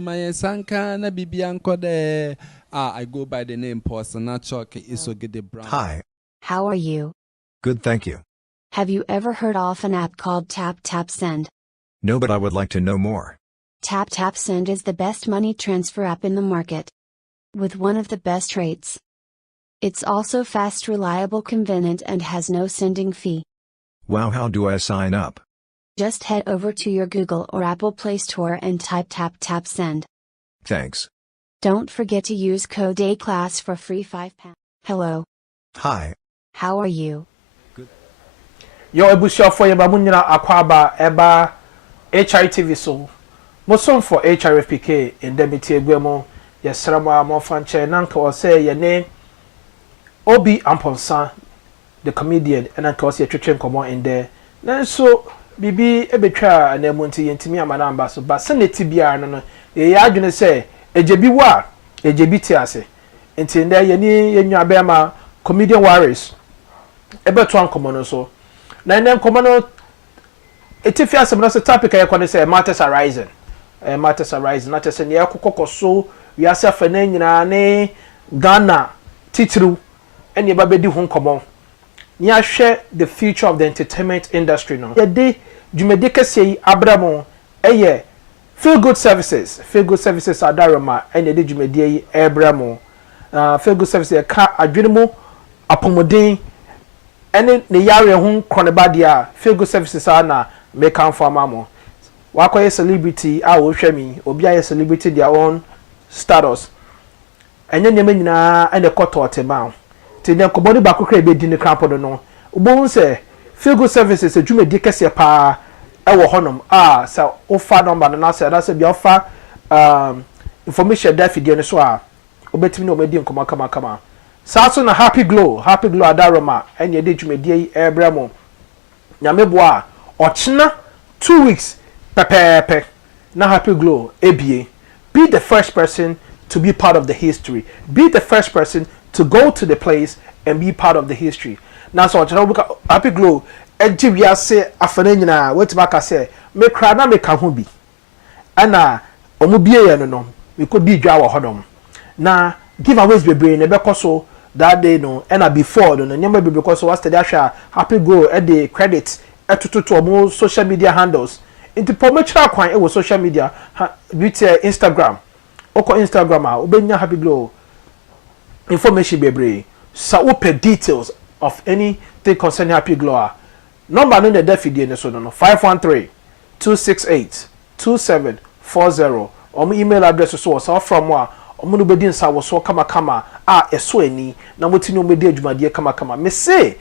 so my sanka na bibianko de. I go by the name Personachoke Isogede Brown. Hi. How are you? Good, thank you. Have you ever heard of an app called Tap Tap Send? No, but I would like to know more. Tap Tap Send is the best money transfer app in the market, with one of the best rates. It's also fast, reliable, convenient, and has no sending fee. Wow, how do I sign up? Just head over to your Google or Apple Play Store and type Tap Tap Send. Thanks. Don't forget to use code ACLASS for free £5. Hello. Hi. How are you? Good. Yo ebusha for yeba munyina akwaba eba HITV so. Mosom for HRFPK indemnity egwemo yesrama mo fanche nanka o say ye name Obi Amponsa the comedian and anka o say twetwe nkomo in there. Nanso bibi ebetwa anemonti yentimi amanamba so ba seneti bia no ye adwene say ejebi wa ejebi ti ase enti nda ye ni yenwa be ma comedian Warris ebeto ankomo no so na nne nkomo no etifi asem no so topic e kwone say matters arising na tese ne yakokoso wiase afana nyina ne Ghana titru ene ba bedi ho nkomo ni ahwe the future of the entertainment industry no ye de dwumede kese yi abramo eye feel good services adaroma ene de dwumede yi abramo feel good services ka adwenemu apomodin ene ne yare ho kroneba dia feel good services na make am for mamo wakoye celebrity a wo hwemi obi aye celebrity their own status enye nyema nyina ene kotote ma ti ne koboni ba kokra be di ne krampo no ubon se feel good services adwumedi kese pa ewo honom sa ofa number na say that say bi ofa information da fidie ne so a obetimi na omedi nkoma kama saso na happy glow adaroma enye de dwumedi yi ebramo nyamebo ochina 2 weeks pepepe na happy glow ebie be the first person to be part of the history, be the first person to go to the place and be part of the history. Now so happy glow eji wi ase afana nyina wetima ka say me kra na me ka ho bi ana omo bie ye no me ko di dwa wo hodom na giveaways bebre ne bekoso that day no and before no nyama bebre koso was the ahwa happy glow e the credit etututu omo social media handles into promotional kwan e wo social media with Instagram oko Instagram a obenya happy glow information bebre sa open details of anything concerning happy glow number no the defidie ne so no 513-268-2740 omo email address so was from wa omo no bedi nsa wo so kama eso ani na moti no medi adwumade kama me say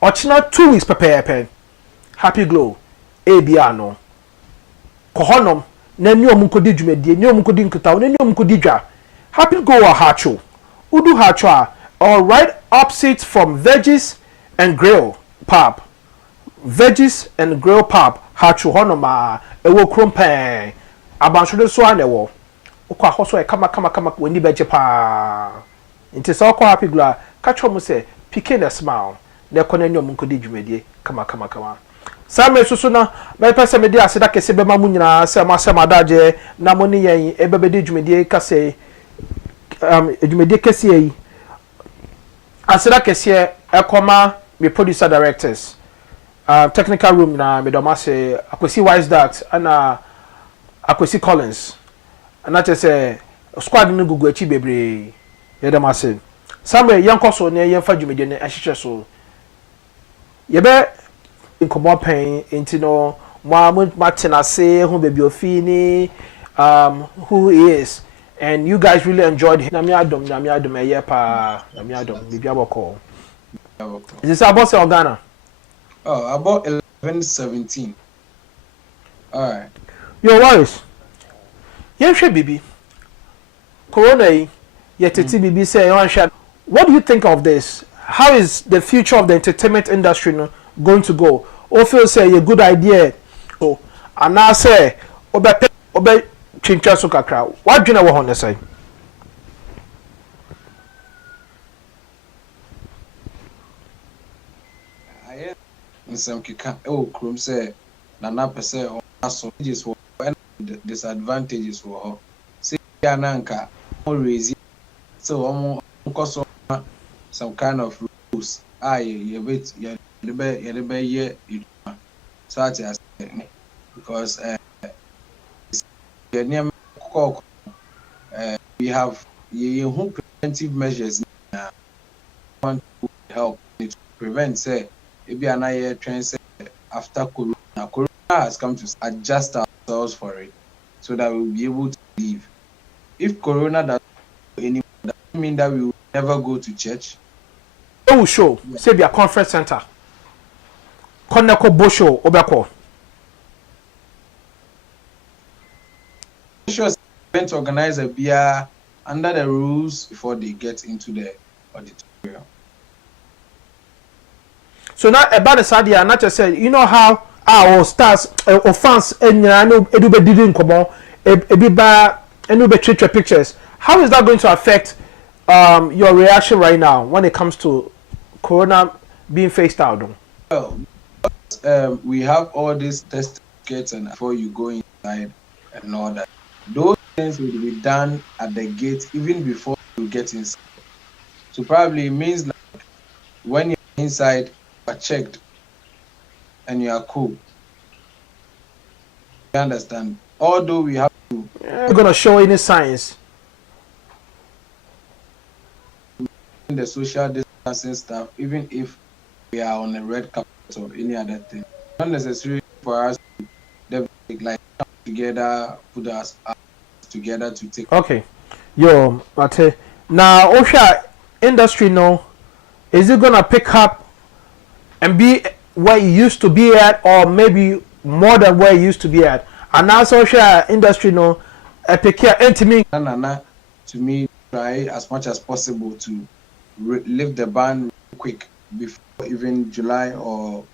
ochina 2 weeks pepepe happy glow ebia no kohonom na ni omukodi dwumade ni omukodi nkutawo na ni omukodi dwa happy glow hacho udu hacho all right opposite from Veggies and Grill pub hacho honoma ewo krompen abansode so anewo okwa hoso e kama wani beje pa nti so okwa happy glow kacho mu se pikin a smile na kona ni omukodi dwumade kama Samuel susu na me pese me di aseda kese be ma mu nyina se ma se madaje na mo ni yen ebebedi dwumede kase dwumede kese yi aseda kese ekoma me producer directors technical room na me do ma se akwesi wise that ana akwesi Collins ana te se squad ni gugu achi bebre ye do ma se Samuel yankoso ne yen fa dwumede ne ahihye so ye be inkomo pen intino Martina say who baby ofini who he is and you guys really enjoyed him. Nami adom eyepa nami adom bibi aboko. Is this about say Ghana? Oh, about 11-17. All right. Yo Warris. Yenhwe bibi. Corona yi yeteti bibi say yenhwe. What do you think of this? How is the future of the entertainment industry going to go? Or feel say a good idea. So, and now say, obe chincha so kakra. What do you know what on say? I am some kika. Oh, Krum say, Nana per se or disadvantages for disadvantages for her. Yananka more raising so almost some kind of rules. You bit yeah, such as because we have preventive measures want to help to prevent say maybe another trend say after corona. Corona has come to adjust ourselves for it so that we'll be able to live. If corona doesn't anymore, that doesn't mean that we will never go to church. It will show say be a conference center Koneko Bosho Obeko. Sure, event organizer be under the rules before they get into the auditorium. So now about the Sadia, not just said, you know how our stars or fans and Edube didn't come on, Ebiba and Ube treat pictures. How is that going to affect your reaction right now when it comes to Corona being phased out? Well, we have all these test kits and before you go inside and all that. Those things will be done at the gate even before you get inside. So probably it means like when you're inside, you are checked and you are cool. You understand? Although we have to. You're going to show any signs. The social distancing stuff, even if we are on a red carpet or any other thing, not necessary for us to like come together, put us together to take. Okay, yo, Mate. Now, Osha industry, no, is it gonna pick up and be where it used to be at, or maybe more than where it used to be at? And now, Osha industry, no, pick up to me, try as much as possible to lift the ban quick before even July or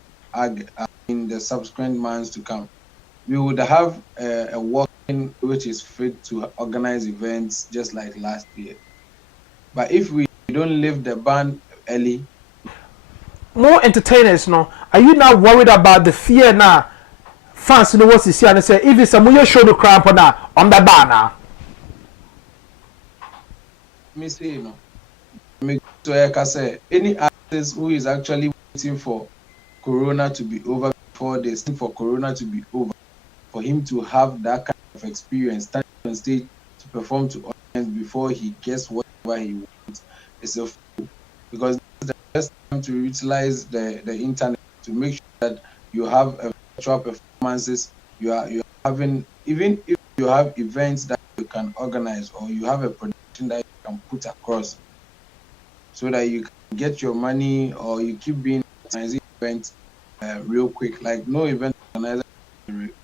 in the subsequent months to come. We would have a working which is fit to organize events just like last year. But if we don't lift the ban early, more entertainers, no, are you now worried about the fear now? Fans, you know what you see and say, if it's a more show the cramp on the bar now. Me say, you know, say any artist who is actually waiting for Corona to be over before they sing for Corona to be over, for him to have that kind of experience, stand on stage to perform to audience before he gets whatever he wants, it's a fool. Because this is the best time to utilize the internet to make sure that you have a virtual performances. You are having, even if you have events that you can organize or you have a production that you can put across, so that you can get your money or you keep being organizing events real quick. Like no event organizer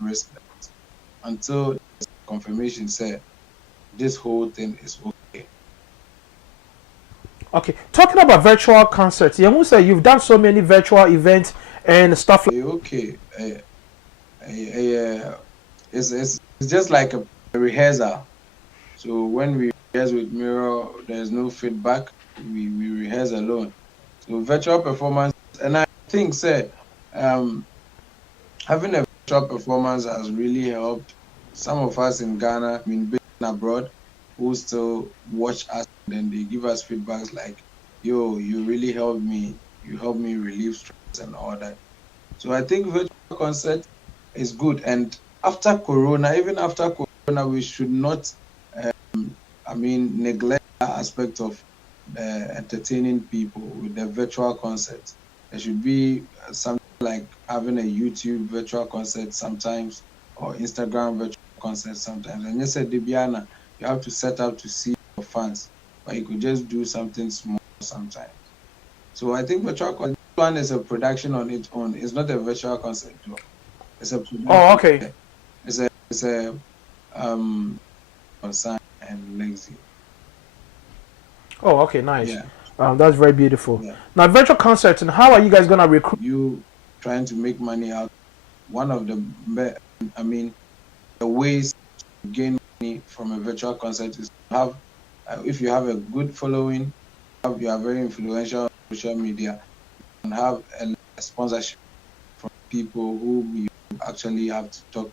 respect until confirmation said this whole thing is okay. Okay, talking about virtual concerts, you say you've done so many virtual events and stuff like. Okay, it's just like a rehearsal. So when we rehearse with Mirror, there's no feedback. We rehearse alone. So virtual performance, and I think say having a virtual performance has really helped some of us in Ghana, I mean being abroad, who still watch us and then they give us feedbacks like, yo, you really helped me, you helped me relieve stress and all that. So I think virtual concert is good, and after Corona, even after Corona, we should not neglect that aspect of entertaining people with the virtual concert. There should be something like having a YouTube virtual concert sometimes, or Instagram virtual concert sometimes. And yes, Debiana, you have to set up to see your fans, but you could just do something small sometimes. So I think virtual concert one is a production on its own. It's not a virtual concert. It's a production. Oh, okay. It's a concern and legacy. Oh, okay, nice. Yeah. That's very beautiful. Yeah. Now, virtual concerts, and how are you guys gonna recruit? You trying to make money out. One of the ways to gain money from a virtual concert is to have, if you have a good following, you are very influential on social media, and have a sponsorship from people who you actually have to talk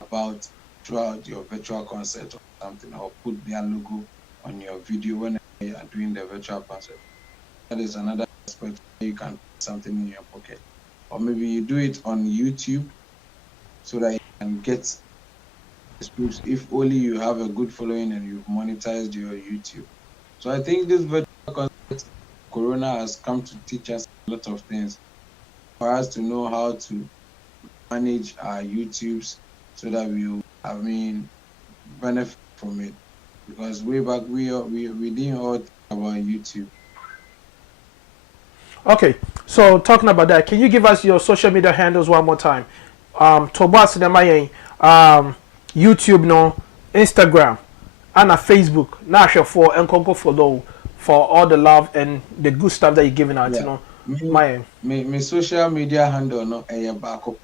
about throughout your virtual concert. something, or put their logo on your video when you are doing the virtual concert. That is another aspect where you can put something in your pocket. Or maybe you do it on YouTube so that you can get disputes if only you have a good following and you've monetized your YouTube. So I think this virtual concert, Corona has come to teach us a lot of things for us to know how to manage our YouTubes so that we benefit from it. Because way back we didn't all think about YouTube. Okay, so talking about that, can you give us your social media handles one more time? Toba Cinema, YouTube, no, Instagram, and Facebook. Now, for and follow for all the love and the good stuff that you're giving out. Yeah. You know, my social media handle no back up.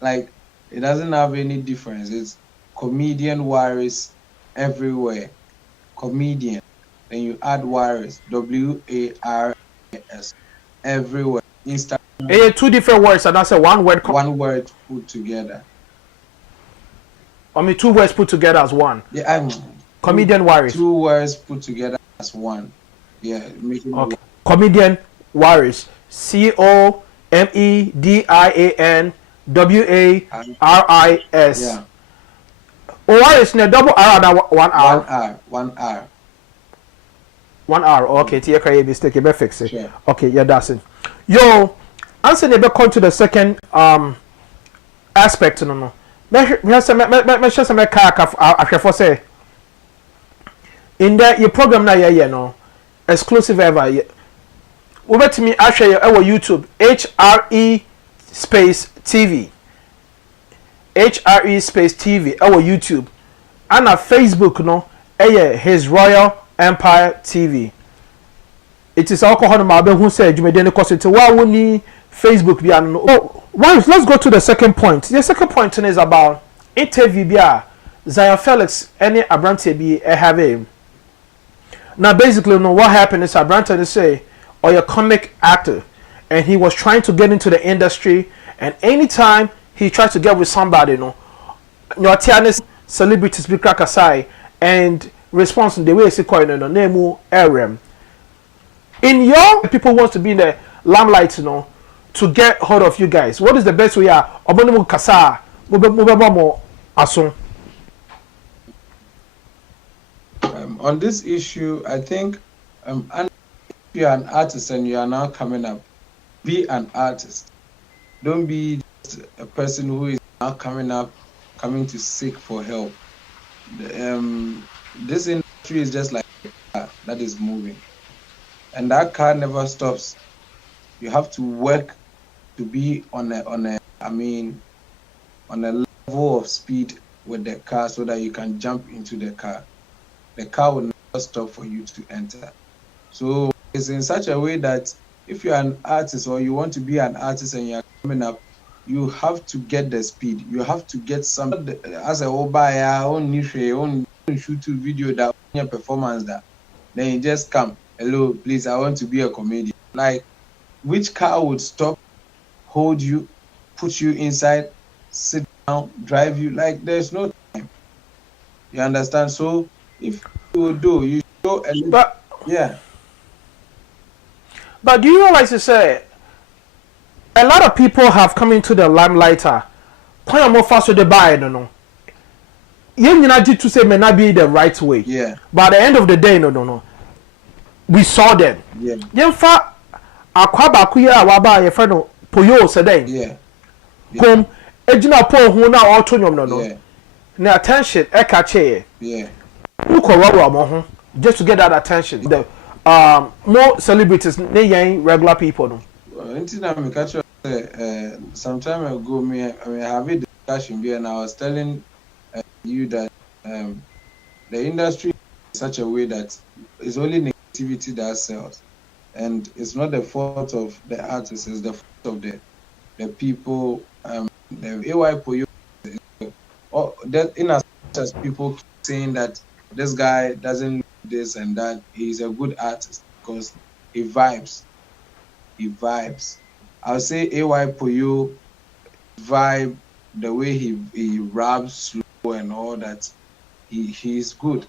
Like it doesn't have any difference. It's comedian Warris everywhere. Comedian. Then you add Warris, WARS everywhere. Instagram. Two different words, and that's a one word. One word put together. I mean, two words put together as one. Yeah, Comedian Warris. Two words put together as one. Yeah. Okay. Comedian Warris. COMEDIAN WARRIS. Yeah. Warris, no double R or one R. One R. 1 hour. Okay, take a mistake. You fix it. Sure. Okay, yeah, that's it. Yo, answer never come to the second aspect. No. In that your program now, yeah, no, exclusive ever. Over to me, actually, our YouTube HRE space TV. HRE space TV. Our YouTube, and our Facebook, no, His Royal Empire TV. It is alcohol who said you made any cost to why we need Facebook be let's go to the second point. The second point is about interview bia Zion Felix any Abrante be have a now basically what happened is Abrante say or a comic actor and he was trying to get into the industry and anytime he tried to get with somebody your celebrities be crack aside and response in the way it's coin no name area. In your people wants to be in the limelight, to get hold of you guys. What is the best way? Obonomu kasa, mo aso. On this issue, I think if you are an artist and you are now coming up, be an artist. Don't be just a person who is now coming up, coming to seek for help. This industry is just like a car that is moving, and that car never stops. You have to work to be on a level of speed with the car so that you can jump into the car. The car will never stop for you to enter. So it's in such a way that if you're an artist or you want to be an artist and you're coming up, you have to get the speed. You have to get some as a own shoot video that your performance that then you just come, hello, please, I want to be a comedian. Like, which car would stop, hold you, put you inside, sit down, drive you? Like, there's no time. You understand? So if you do, you show a little, yeah. But do you realize to say a lot of people have come into the limelight? Quite more faster to buy, no. You know, to say may not be the right way. Yeah. But at the end of the day, no. We saw them. Yeah. Yemfa akwaba kuya waba ye friend poyo sedeng. Yeah. Kom ejina po hu na auto nyom no. Yeah. Na attention e ka che. Yeah. Who ko wawa mo ho just to get that attention. The more celebrities they yen regular people no. Some time ago, I have a discussion here, and I was telling you that the industry is such a way that it's only negativity that sells, and it's not the fault of the artists; it's the fault of the people. The AY Poyo, or that in as much as people saying that this guy doesn't do this and that, he's a good artist because he vibes. He vibes. I'll say AY Poyo vibe, the way he raps slow and all that. he's good.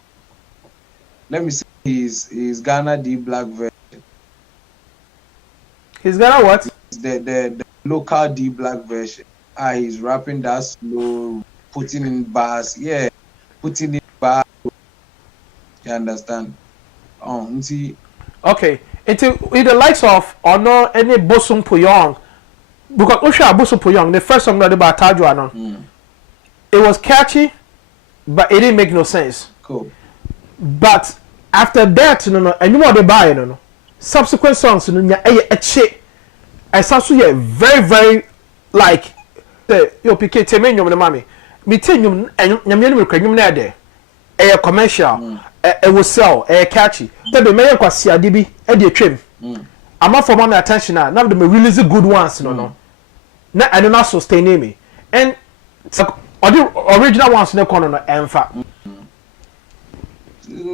Let me say he's Ghana D Black version. He's Ghana what? The local D Black version. He's rapping that slow, putting in bars. Yeah, putting in bars. You understand? See. Okay. With the likes of or no any Bosum Puyong. Because Usha Bosum Puyong, the first song that about Tajuan, it was catchy, but it didn't make no sense. Cool. But after that, and you know they buy, subsequent songs, a shit. I sound so very, very like yo PK teme nyom ne mami. Me te nyom nyam me kra nyom na de. A commercial, a will sell, a catchy. Then the mayor kwasi ade bi e de twem. I'm not for my attention now. Now the release good ones, no. Na I don't sustain me. And the original ones no kono no emfa.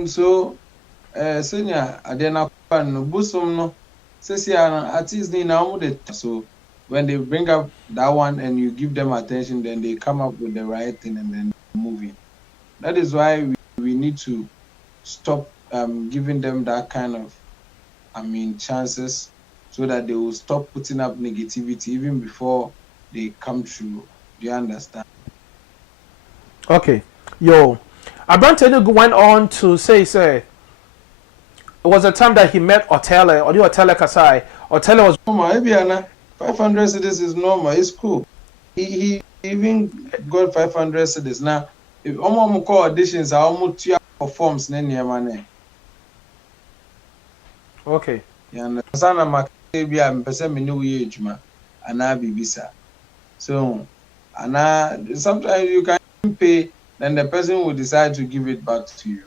So senior adena no busum no sesi artists ni na so when they bring up that one and you give them attention, then they come up with the right thing and then moving. That is why we need to stop giving them that kind of chances, so that they will stop putting up negativity even before they come true. Do you understand? Okay. Yo, Abrante went on to say it was a time that he met Oteele, or the Oteele Kasai. Oteele was maybe 500 cedis is normal, it's cool. He even got 500 cedis. Now, if almost call auditions, I almost 2 performs money. Okay. Yeah, sana makebia mpese me no age ma ana bibisa. So sometimes you can pay, then the person will decide to give it back to you.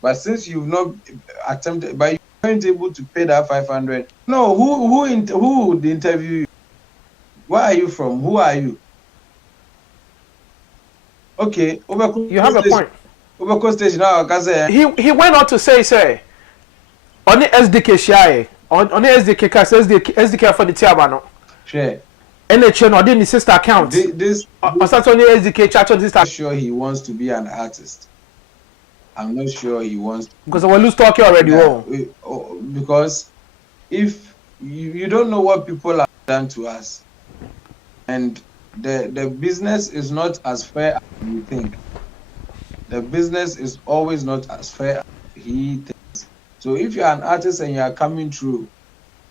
But since you've not attempted, but you weren't able to pay that 500. No, who would interview you? Where are you from? Who are you? Okay, you have a point. Overcoast station now, he went on to say on the SDK shy on the SDK cast SDK for the Tiabano. Sure. And the channel didn't sister account. This on only SDK chat on this. I'm sure he wants to be an artist. I'm not sure he wants to. Because I will lose talking already. Because if you don't know what people have done to us, and the business is not as fair as you think. The business is always not as fair as he thinks. So if you're an artist and you're coming through,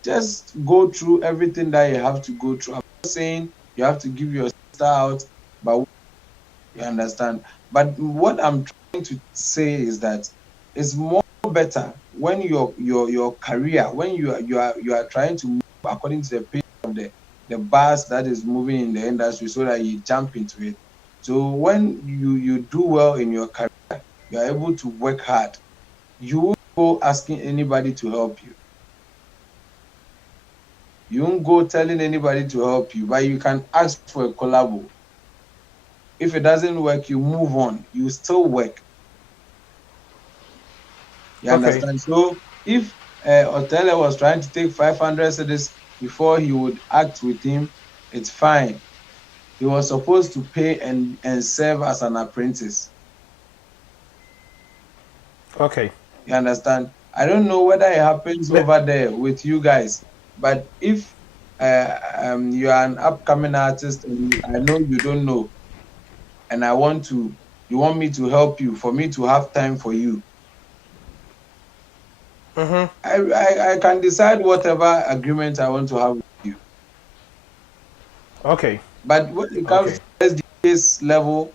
just go through everything that you have to go through. I'm not saying you have to give your sister out, but you understand. But what I'm trying to say is that it's more better when your career, when you are trying to move according to the pace of the bus that is moving in the industry, so that you jump into it. So when you do well in your career, you are able to work hard. You won't go asking anybody to help you. You won't go telling anybody to help you, but you can ask for a collabo. If it doesn't work, you move on. You still work. You understand? So if Oteele was trying to take 500 cedis before he would act with him, it's fine. He was supposed to pay and serve as an apprentice. Okay. You understand? I don't know whether it happens over there with you guys, but if you are an upcoming artist and I know you don't know, and you want me to help you, for me to have time for you, I can decide whatever agreement I want to have with you. Okay. But when it comes to SDK's level,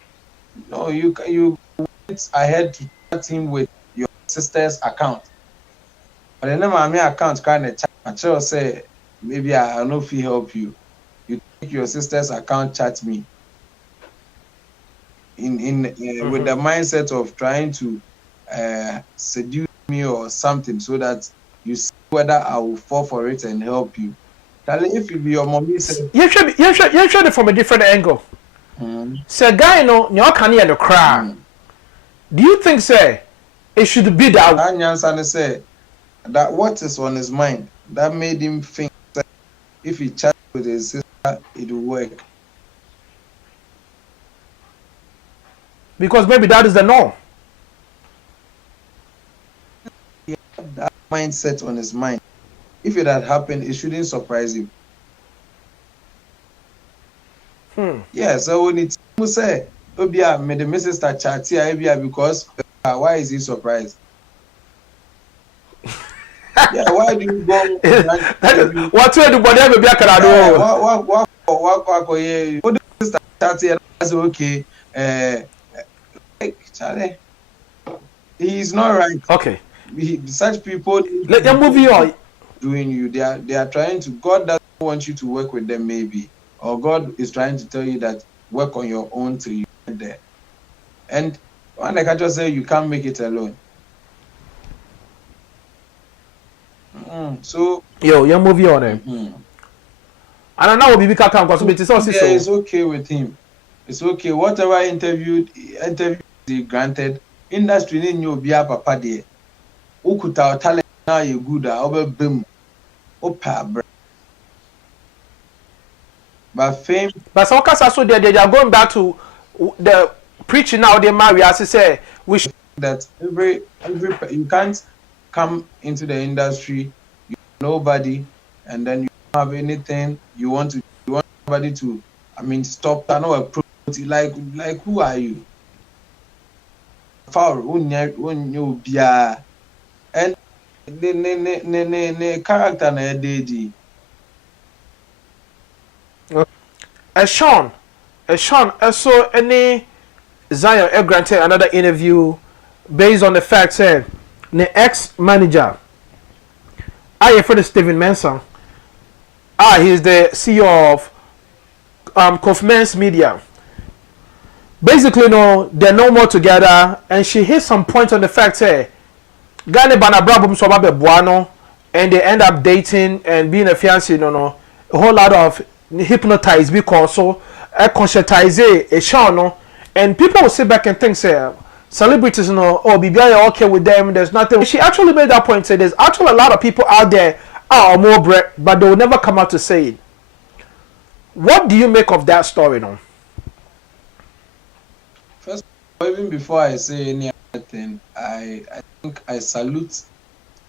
no, you went ahead to chat him with your sister's account. But the name of my account kind of chat, say maybe I don't know if he help you. You take your sister's account, chat me. With the mindset of trying to seduce me or something, so that you see whether I will fall for it and help you. If you be your mommy, you should it from a different angle. Say, guy, you can't hear the crowd. Do you think, say, it should be that? Anyansan say that what is on his mind that made him think that if he chats with his sister, it will work. Because maybe that is the norm. mindset on his mind. If it had happened, it shouldn't surprise him. Yeah, so when it's say, Obia made the Mr. Chatia because why is he surprised? Yeah, why do you go? What way do whatever be can do? What Mr. Chatia is okay. Like Charlie, he's not right. Okay. Such people let them move you on. Doing you, they are trying to. God doesn't want you to work with them, maybe, or God is trying to tell you that work on your own till you get there. And like I just said, you can't make it alone. So you move you on him. And I know we can come because it's okay with him. It's okay. Whatever interview he granted, industry didn't know be a papa there. Ukuta talent now you good over boom. Opa. But fame. But some case so they are going back to the preaching now. They marry as he say we should that every you can't come into the industry, you nobody, and then you don't have anything. You want somebody to, stop. I know a like who are you? Foul, you be and the character na dedi. Eshun, so any Zion granted another interview based on the fact that the ex-manager, I friend Stephen Manson, he's the CEO of Conference Media. Basically, no, they're no more together, and she hit some point on the fact that Ghana Banabrabum Sobabe Buano, and they end up dating and being a fiancé, a whole lot of hypnotized because so conscientize Eshun, and people will sit back and think, say, celebrities, BBI okay with them, there's nothing. She actually made that point, say there's actually a lot of people out there are more bread, but they will never come out to say it. What do you make of that story, no? First, even before I say any other thing, I think I salute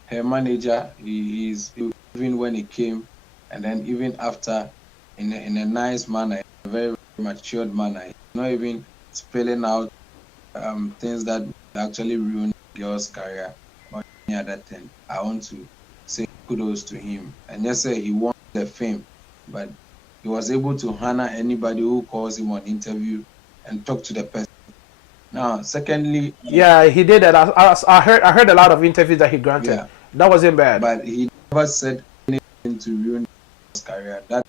her manager. He is, even when he came, and then even after, in a nice manner, a very, very matured manner. He's not even spelling out things that actually ruin the girl's career or any other thing. I want to say kudos to him. And yes, sir, he won the fame, but he was able to honor anybody who calls him on interview and talk to the person. Now, secondly, yeah, he did that. I heard a lot of interviews that he granted. Yeah, that wasn't bad. But he never said anything to ruin his career. That's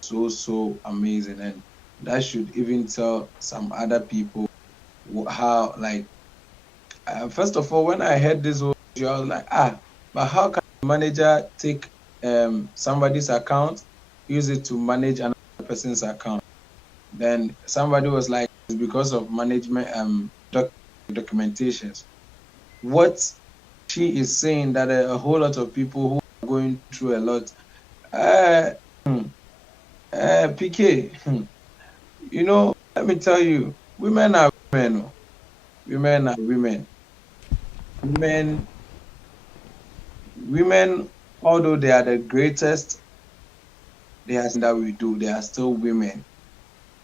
so amazing, and that should even tell some other people how, like, first of all, when I heard this, I was like, but how can a manager take somebody's account, use it to manage another person's account? Then somebody was like, it's because of management documentations. What she is saying that a whole lot of people who are going through a lot, PK, let me tell you, women are women. Women are women. Women, although they are the greatest, they are that we do, they are still women.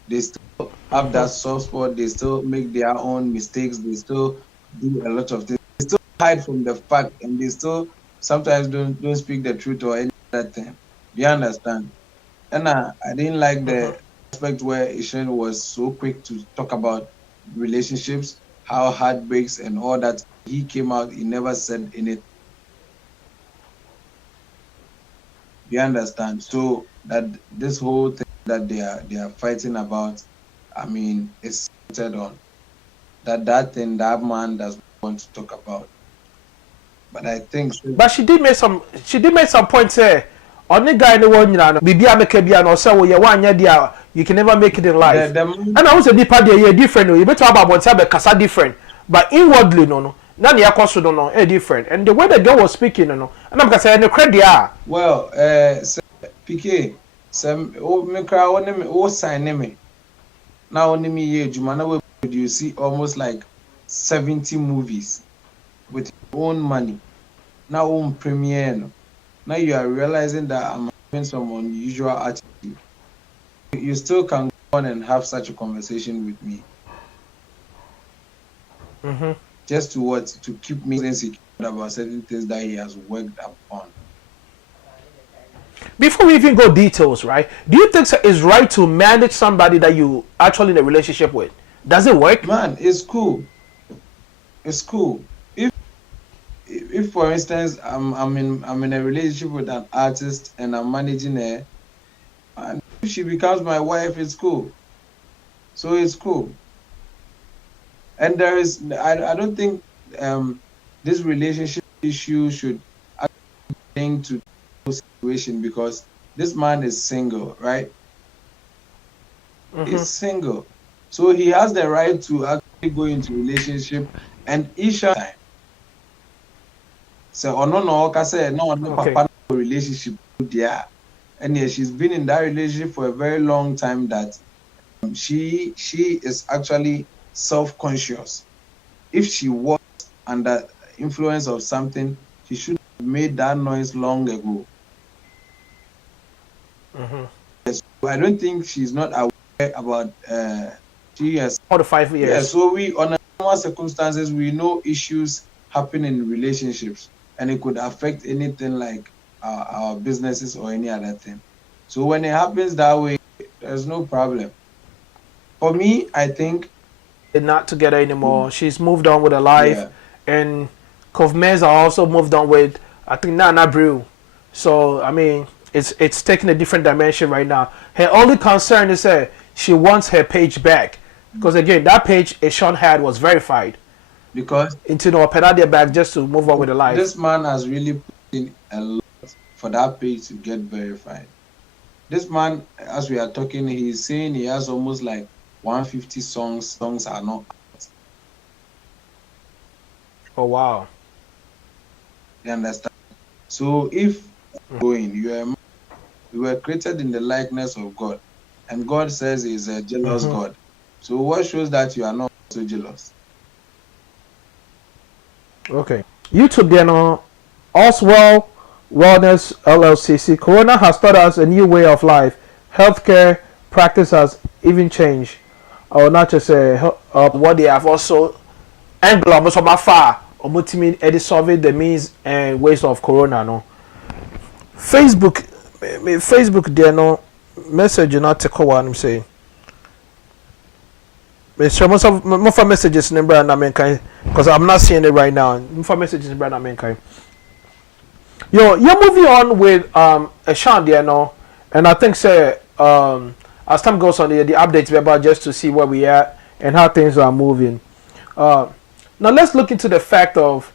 They still have that soft spot. They still make their own mistakes. They still do a lot of things. They still hide from the fact, and they still sometimes don't speak the truth or any other thing. You understand? And I didn't like the aspect where Eshun was so quick to talk about relationships, how heartbreaks and all that. He came out, he never said anything. You understand? So that this whole thing that they are fighting about, is centered on that thing that man doesn't want to talk about. But I think but she did make some points there. On the guy in the one, Bibia make a no say we one year you can never make it in life. And I was a deeper day different. You better about one type of different, but inwardly no. None of your don't know different. And the way the girl was speaking, and I'm gonna say any credit. Well, PK, some me cry sign me. Now only me here, Jumana you see almost like 70 movies with your own money. now premiere. Now you are realizing that I'm having some unusual attitude. You still can go on and have such a conversation with me. Just to what? To keep me insecure about certain things that he has worked upon. Before we even go details, right? Do you think it's right to manage somebody that you actually in a relationship with? Does it work? Man, it's cool. It's cool. If for instance I'm in a relationship with an artist and I'm managing her, and if she becomes my wife, it's cool. So it's cool. And there is I don't think this relationship issue should link to the situation, because this man is single, right? He's single. So he has the right to actually go into relationship and each time. So no, papa relationship there. And yeah, she's been in that relationship for a very long time that she is actually self-conscious. If she was under influence of something, she should have made that noise long ago. So I don't think she's not aware about she has 4 to 5 years. Yeah, so we on normal circumstances we know issues happen in relationships, and it could affect anything like our businesses or any other thing. So when it happens that way, there's no problem. For me, I think They're not together anymore. She's moved on with her life, and Kovmez are also moved on with, I think, Nana Brew. So I mean, it's taking a different dimension right now. Her only concern is that she wants her page back, because again, that page Eshun had was verified. Because into the Penadia back just to move on with the life. This man has really put in a lot for that page to get verified. This man, as we are talking, he's saying he has almost like 150 songs. Songs are not out. Oh wow. You understand? So if going, you were created in the likeness of God, and God says he's a jealous God. So what shows that you are not so jealous? Okay. YouTube there now. Oswell Wellness LLC. Corona has taught us a new way of life. Healthcare practice has even changed. I will not just say what they have also englobed so far. Omutimin edi solve the means and ways of corona no. Facebook there no message not take one say. More for messages in Brand American because I'm not seeing it right now. More for messages in Brand American. You're moving on with Eshun there now, and I think say as time goes on the updates we about just to see where we are and how things are moving. Now let's look into the fact of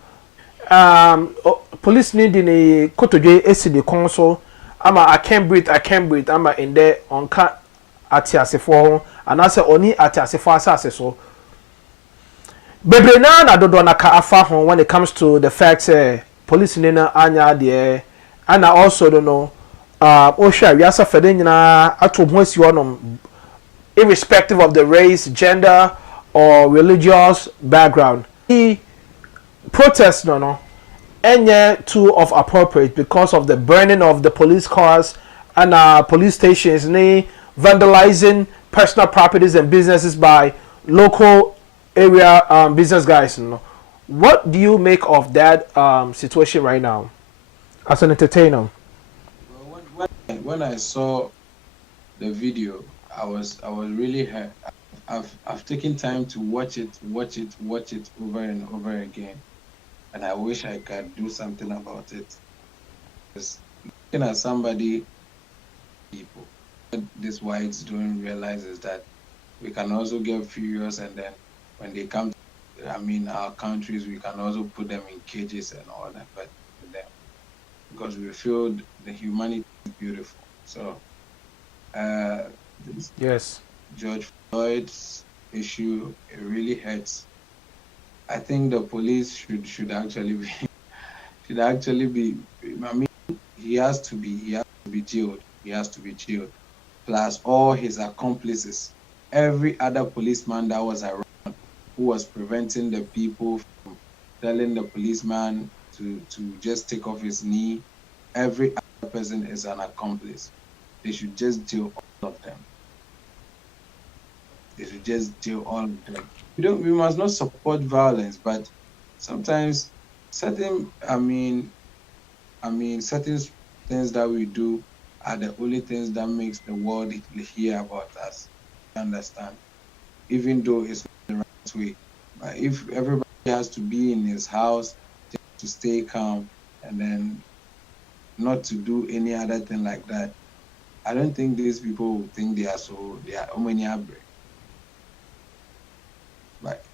police needing a kotoje ACD console. I can't breathe. I'm in there on cat atiasefo and I say oni atiasefo asase so. Bebre na dodo na ka afa ho when it comes to the fact police nina anya there, and I also don't know Osha we asa fede nyina ato ho asi onom irrespective of the race, gender or religious background. The protest no enye too of appropriate because of the burning of the police cars and police stations, vandalizing personal properties and businesses by local area business guys. What do you make of that situation right now as an entertainer? Well, when I saw the video, I was really hurt. I've taken time to watch it over and over again, and I wish I could do something about it. Because looking at somebody, people, what these whites don't realize is that we can also get furious, and then when they come to, our countries, we can also put them in cages and all that, but with them, because we feel the humanity is beautiful. So, Yes, George Floyd's issue, it really hurts. I think the police should actually be he has to be jailed. He has to be jailed. Plus all his accomplices, every other policeman that was around who was preventing the people from telling the policeman to just take off his knee. Every other person is an accomplice. They should just jail all of them. They should just jail all of them. We must not support violence, but sometimes certain certain things that we do are the only things that makes the world hear about us. Understand? Even though it's not the right way. But if everybody has to be in his house just to stay calm and then not to do any other thing like that, I don't think these people will think they are many average. But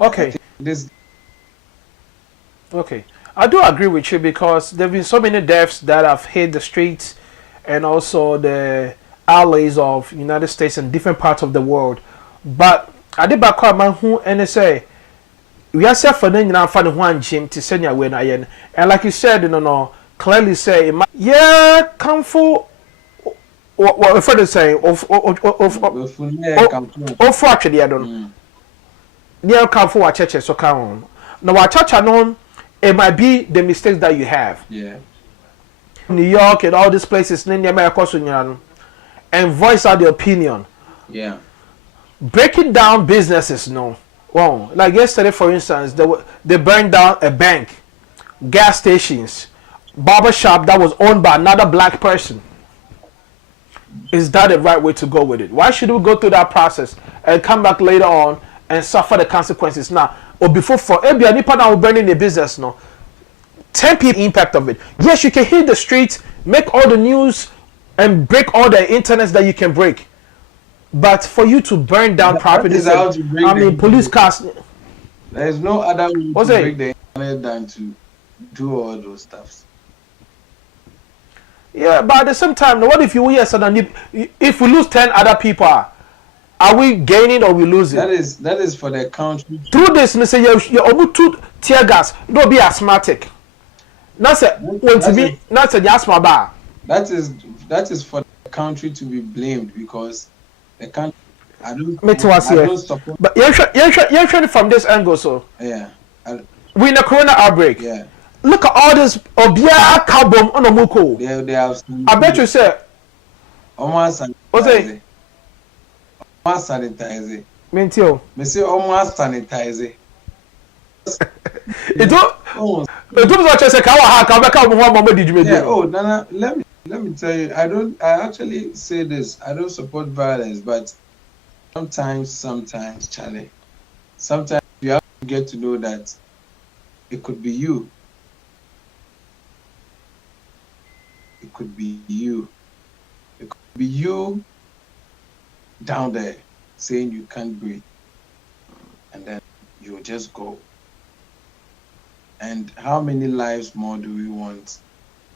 okay. Okay. I do agree with you because there have been so many deaths that have hit the streets and also the alleys of United States and different parts of the world. But I did back up my who and say we are set for then you find one gym to send you when I and like you said, clearly say yeah, come for what if I say of actually I don't near come for what churches so come on. Now what church on it might be the mistakes that you have. Yeah. New York and all these places and voice out the opinion. Yeah. Breaking down businesses, no. Well, like yesterday, for instance, they burned down a bank, gas stations, barber shop that was owned by another black person. Is that the right way to go with it? Why should we go through that process and come back later on and suffer the consequences now? Or before for every nipa now burning the business no 10 people impact of it. Yes, you can hit the streets, make all the news and break all the internets that you can break. But for you to burn down properties, police cars. There is no other way to break the internet than to do all those stuffs. Yeah, but at the same time, what if you if we lose 10 other people? Are we gaining or we losing? That is for the country. Through this, you say you're about to tear gas. Don't be asthmatic. That's it. That's a asthma bar. That is for the country to be blamed because the country. I don't support. But you're trying from this angle, so yeah. We're in a corona outbreak. Yeah. Look at all this obia carbon on the muko. They have. I bet you say. Almost. What's it? Almost sanitize. Mentio. Me say almost sanitize. It don't what you say kawa ha ka beka mo mama did you yeah, oh Nana, let me tell you, I actually say this, I don't support violence, but sometimes Charlie, sometimes you have to get to know that it could be you. It could be you. It could be you down there saying you can't breathe. And then you just go. And how many lives more do we want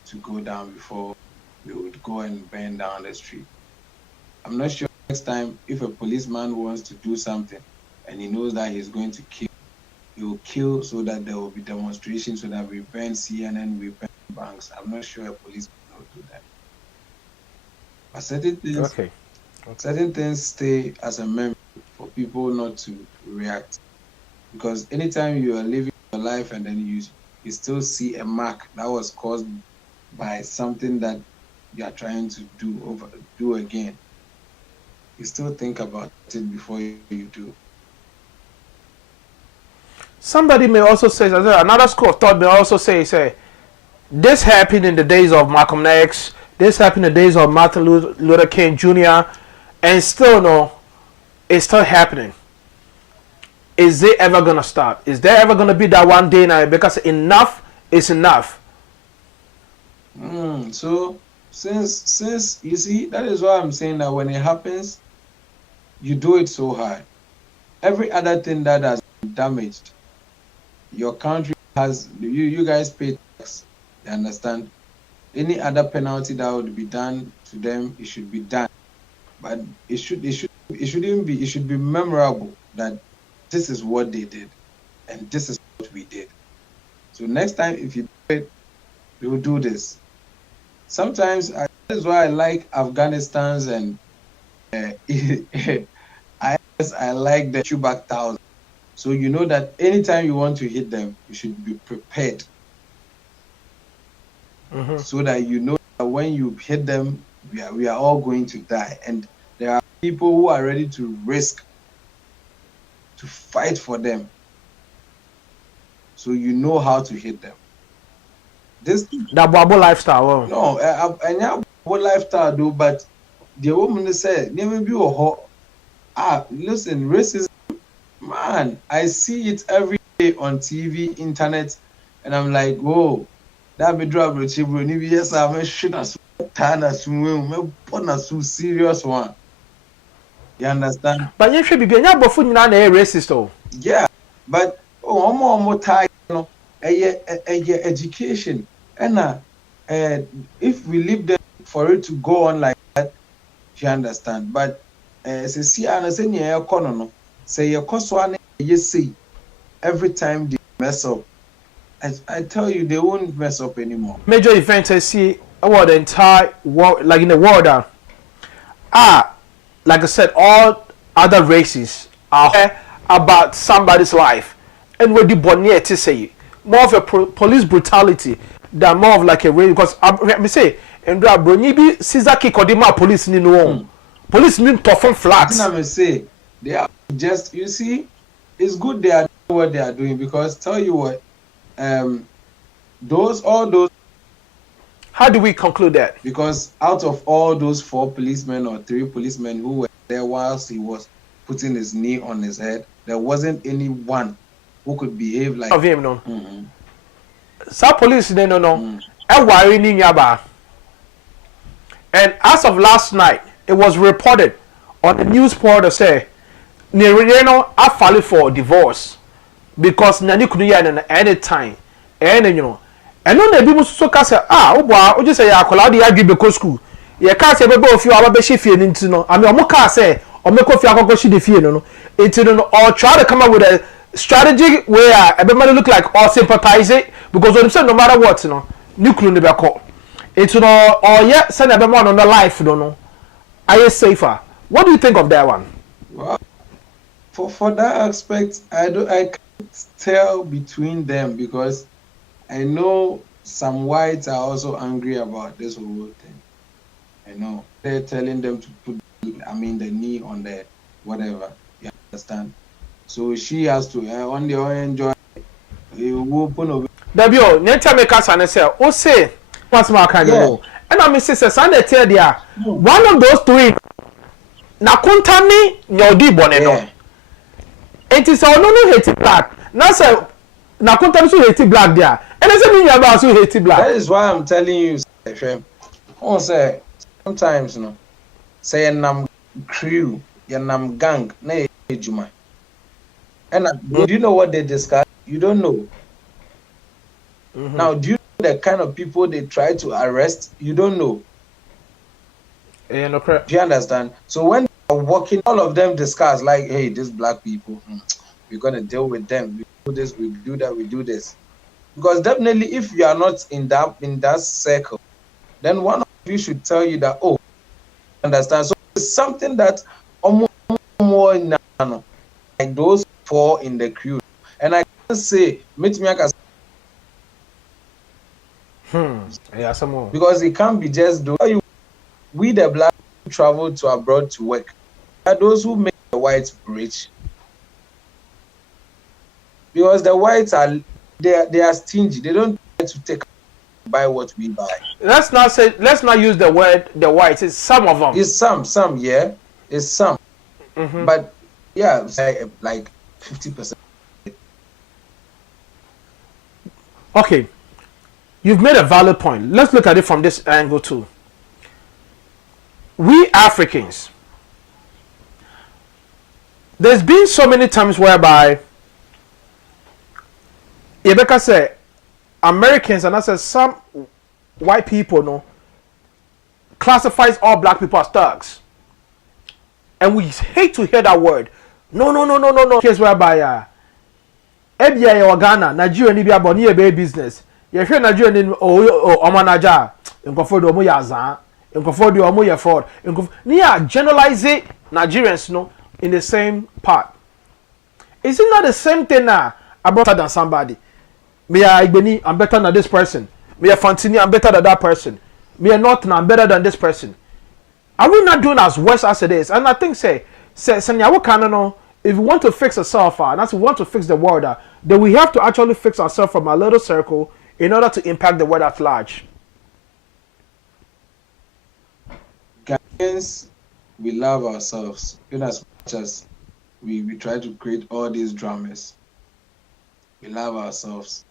to go down before we would go and burn down the street? I'm not sure next time if a policeman wants to do something and he knows that he's going to kill, he will kill so that there will be demonstrations so that we burn CNN, we burn banks. I'm not sure a policeman will do that. But certain things stay as a memory for people not to react. Because anytime you are living your life and then you still see a mark that was caused by something that you are trying to do again, you still think about it before you do. Somebody may also say, another school of thought may also say, this happened in the days of Malcolm X, this happened in the days of Martin Luther King Jr., and still no, it's still happening. Is it ever gonna stop? Is there ever gonna be that one day now? Because enough is enough. So since you see, that is why I'm saying that when it happens, you do it so hard. Every other thing that has been damaged, your country has you guys pay tax. You understand? Any other penalty that would be done to them, it should be done. But it should be memorable that this is what they did, and this is what we did. So next time, if you do it, we will do this. Sometimes that is why I like Afghanistan's and I like the Chubak 1000. So you know that anytime you want to hit them, you should be prepared so that you know that when you hit them, we are all going to die. And there are people who are ready to risk to fight for them. So you know how to hit them. This that Babo lifestyle. No, I know what lifestyle do, but the woman said, never be a hot. Listen, racism, man, I see it every day on TV, internet, and I'm like, whoa, that be drop the chibro. Yes, I'm a shit as Tana swim, me serious one. You understand? But you should be being able to not a racist, oh. Yeah, but more time, you know, education, and if we leave them for it to go on like that, you understand? But see, I understand your economy. Say your cost one, you see, every time they mess up, I tell you, they won't mess up anymore. Major events I see about the entire world, like in the world, like I said, all other races are about somebody's life, and what the bonnier to say more of a police brutality than more of like a race. Because let me say, and Bronibi Caesar police ni no police need to form flats. I say they are just, you see, it's good they are doing what they are doing, because tell you what, all those. How do we conclude that? Because out of all those 4 policemen or 3 policemen who were there whilst he was putting his knee on his head, there wasn't anyone who could behave like of him, no. Some police they no. And as of last night, it was reported on the news portal say Nireno are filing for divorce because Nani couldn't at any time. And you know, and on the people so say, o just say akola dey agree because school. Ye ka say bebe ofi wa be shefie nti no. I mean omo ka say o make ofi akoko shi de fie no. It no or try to come up with a strategy where everybody look like all sympathize it, because when say no matter what, you know, nuclear ne be call. It no or yeah send everyone on the life no. Are you safer? What do you think of that one? Well, for that aspect, I can't tell between them, because I know some whites are also angry about this whole thing. I know they're telling them to put, the knee on the whatever. You understand? So she has to on the enjoy. Open over. Dabio, next make us and say, "Oh, say what's my kind of?" And I'm Mrs. Sunday tell there. One of those 3. Na kuntani nyodi bone no. It is no hate black. Na say na kuntani so hate black there. And I say me about so hate black. That is why I'm telling you, on say sometimes no. Say nam crew, your nam gang, na ejuma. And do you know what they discuss? You don't know. Now, do you know the kind of people they try to arrest? You don't know. No, do you understand? So when they're walking, all of them discuss like, hey, these black people, we're gonna deal with them. We do this, we do that, we do this. Because definitely, if you are not in that circle, then one of you should tell you that, oh, understand. So it's something that more like those 4 in the crew, and I can say, meet me yeah, some more. Because it can't be just those. We the black travel to abroad to work. Are those who make the whites rich? Because the whites are stingy. They don't try to buy what we buy. Let's not use the word the whites. It's some of them. It's some, yeah. It's some. But yeah, like 50%. Okay. You've made a valid point. Let's look at it from this angle too. We Africans, there's been so many times whereby Rebecca said Americans, and I said some white people no classifies all black people as thugs, and we hate to hear that word. No. Here's whereby Ebia Ghana, Nigeria ni bia boni ebe business. You hear Nigeria ni omanaja nkofo do mo yaza. Nkofo omo ye fraud. Near generalize Nigerians no in the same part. Is it not the same thing now? I'm better than somebody. Me I'm better than this person. Me a Fantini, I'm better than that person. Me a Norton, I'm better than this person. Are we not doing as worse as it is? And I think say if we want to fix ourselves, and as we want to fix the world, then we have to actually fix ourselves from a little circle in order to impact the world at large. Ghanaians, we love ourselves in as much as we try to create all these dramas. We love ourselves.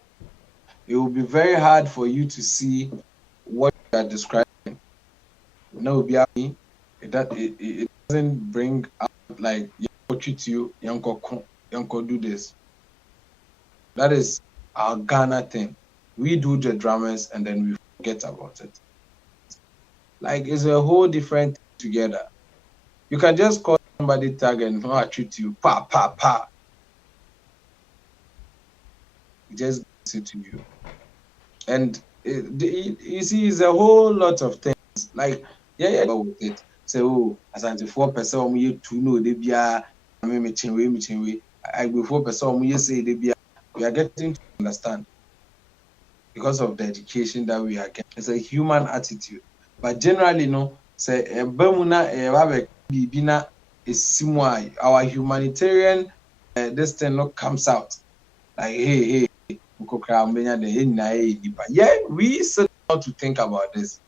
It will be very hard for you to see what you are describing. No, it doesn't bring out like Yanko treat you, Yanko do this. That is our Ghana thing. We do the dramas and then we forget about it. Like it's a whole different thing together. You can just call somebody tag and I treat you, pa pa pa. It just gives it to you. And you see, it's a whole lot of things. Like, with it. Say, oh, as 4% we to know they be I go 4% we say they be. We are getting to understand because of the education that we are getting. It's a human attitude. But generally, no, say Bemuna Bibina is similar. Our humanitarian this thing not comes out. Like, hey, yeah, we sit down to think about this.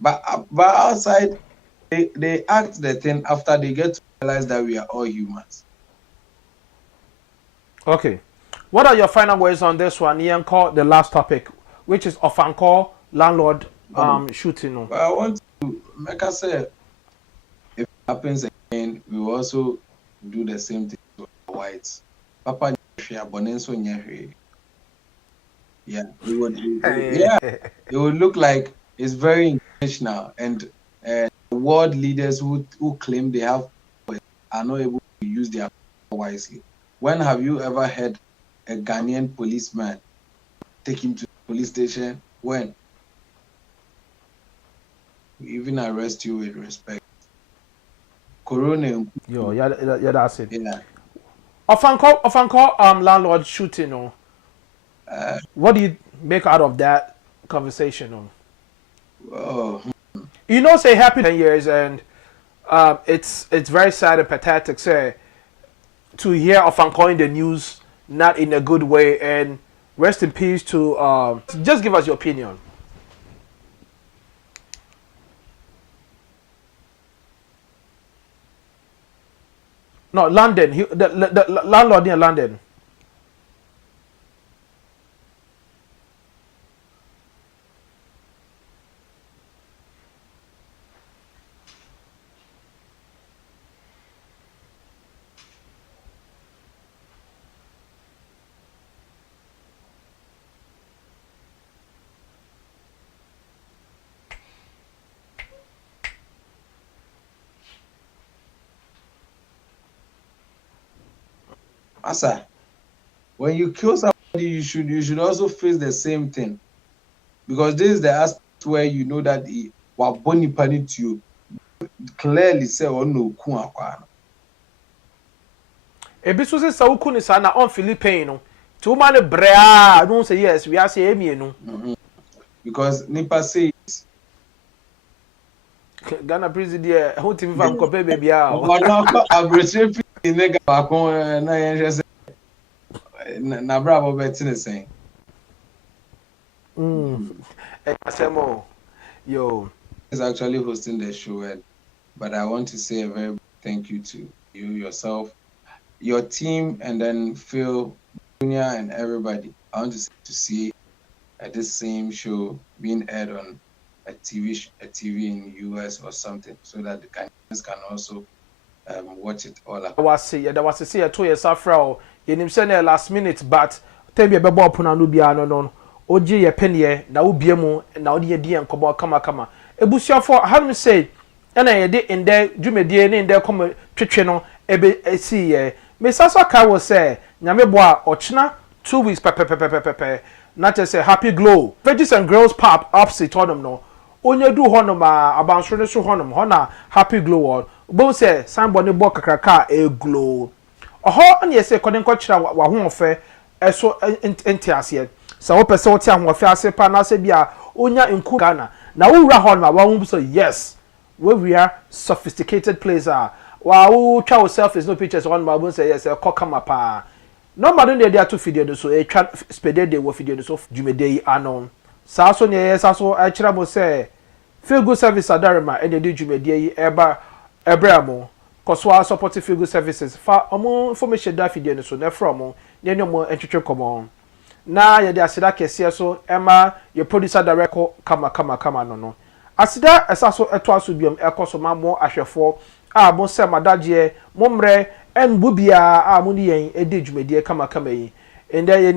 But outside, they act the thing after they get to realize that we are all humans. Okay. What are your final words on this one? Ian, call the last topic, which is Ofankor landlord shooting. Well, I want to make us say, if it happens again, we will also do the same thing to the whites. Papa, yeah, it would look like it's very intentional, and world leaders who claim they have are not able to use their power wisely. When have you ever had a Ghanaian policeman take him to the police station? When? We even arrest you with respect. Corona. Yeah, that's it. Yeah. Ofankor landlord shooting. What do you make out of that conversation? Oh. You know, say happy 10 years, and it's very sad and pathetic, say, to hear Ofankor in the news, not in a good way, and rest in peace to just give us your opinion. No, London. The landlord in London. Asa, when you kill somebody, you should also face the same thing, because this is the aspect where you know that he was bony pani to you clearly say oh no ku akwa. Ebi so say sawuku ni sana on Philippine no. To man brea, no say yes, we are say emienu. Because nipa say Ghana president who TV fan ko baby ah. Ono ko abrese fi nega akon na yen hwese na bravo betine sen. Asemo yo is actually hosting the show, but I want to say a very big thank you to you yourself, your team, and then Phil, Junior, and everybody. I want to see this same show being aired on a TV in the US or something, so that the Ghanaians can also watch it all up. There was to see a 2 years after you say last minute, but tell me about Puna Nubia no. Oji ye penye na ubiemu na odi ye di enkobo kama ebusuafo how me say na ye de in there dwumedie ne in there come twetwe no ebe esi ye me saso ka wo say nyame bo a ochina 2 weeks pepe na te say happy glow veggies and girls pop opposite honum no onye du honum abansoro ne so honum hona happy glow on bo say somebody bo kakraka e glow oho na ye say koden ko kira wa ho ofe eso entiase sa wo pese wo te ahofe ase pa na se bia onya nku Ghana na wo wura ho na wa hu so yes we are sophisticated players are wow twa yourself is no pictures on my bone say yes ko kama pa no ma don dey to video so e twa spede dey wo video so dwumede yi anon sa so ne yes so a kira mo say feel good service adarema e dey dwumede yi eba ebramo koswa support feel good services fa omo information da video so na from ne ne mo entwetwe komo na ye dey asida kese so ema your producer director kama no asida esaso eto aso biom ekoso mamo ahwefo a mo se madaje mo mre en bubia a mo ni yen edi dwumedie kama yi ende ye